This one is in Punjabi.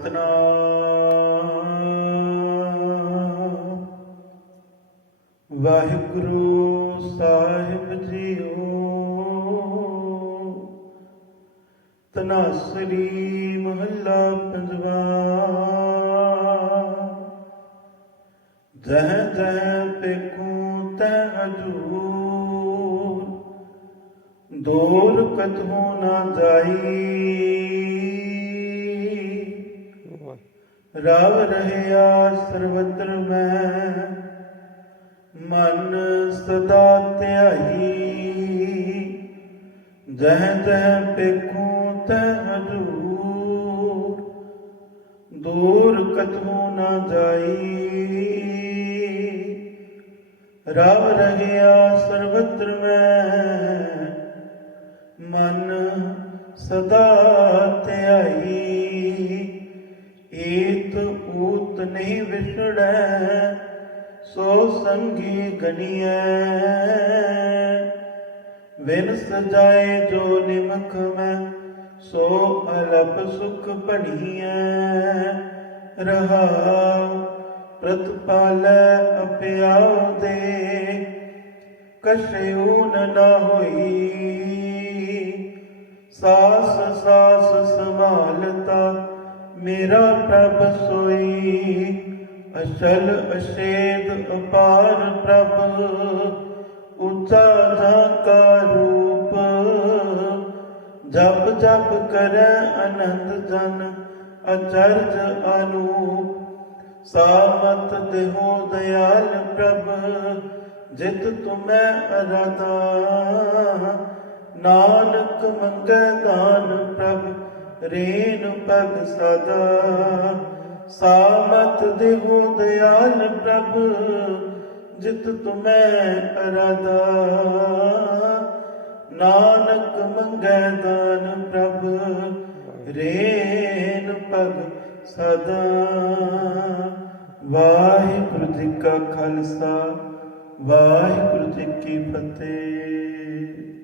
ਸਤਨਾਮ ਵਾਹਿਗੁਰੂ ਸਾਹਿਬ ਜੀਓ। ਤਨਾਸਰੀ ਮਹੱਲਾ ਪੰਜਵਾ। ਜਹ ਜਹ ਪੇਕੂ ਤੈ ਹਜੂਰ। ਦੂਰ ਕਤਹੂ ਨਾ ਜਾਈ। ਰਵ ਰਹਿਆ ਸਰਵਤਰ ਮੈਂ, ਮਨ ਸਦਾ ਧਿਆਈ। ਜਹ ਜਹ ਪੇਖੂ ਤੈ ਹਜੂਰ, ਦੂਰ ਕਤਹੂ ਨਾ ਜਾਈ। ਰਵ ਰਹਿਆ ਸਰਵਤਰ ਮੈਂ, ਮਨ ਸਦਾ ਨਹੀਂ ਵਿਛੜੈ, ਸੋ ਸੰਗੀ ਗਣੀਐ ਵਿਨ ਸਜਾਏ ਜੋ ਨਿਮਖ ਮੈਂ, ਸੋ ਅਲਪ ਸੁਖ ਭਣੀਐ। ਰਹਾਉ, ਪ੍ਰਤਪਾਲੈ ਅਪਿਆਉ ਦੇ ਕਛਿਉ ਨਾ ਹੋਈ। ਸਾਸ ਸਾਸ ਸੰਭਾਲਤਾ ਮੇਰਾ ਪ੍ਰਭ ਸੋਈ, ਅਸ਼ਲ ਅਸ਼ੇਦ ਅਪਾਰ ਪ੍ਰਭ, ਉੱਚਾ ਜਾਕਾ ਰੂਪ। ਜਪ ਜਪ ਕਰੈ ਅਨੰਦ ਜਨ, ਅਚਰਜ ਅਨੂਪ। ਸਾਮਤ ਦੇਹੋ ਦਇਆਲ ਪ੍ਰਭ, ਜਿਤ ਤੁਮੈ ਅਰਾਧਾ। ਨਾਨਕ ਮੰਗੈ ਦਾਨ ਪ੍ਰਭ ਰੇਨ ਪਗ ਸਦਾ। ਸਾਮਤ ਦੇਹੋ ਦਇਆਲ ਪ੍ਰਭ, ਜਿਤ ਤੁਮੈ ਅਰਾਧਾ। ਨਾਨਕ ਮੰਗੈ ਦਾਨ ਪ੍ਰਭ, ਰੇਨ ਪਗ ਸਦਾ। ਵਾਹਿਗੁਰੂ ਜੀ ਕਾ ਖਾਲਸਾ, ਵਾਹਿਗੁਰੂ ਜੀ ਕੀ ਫਤਿਹ।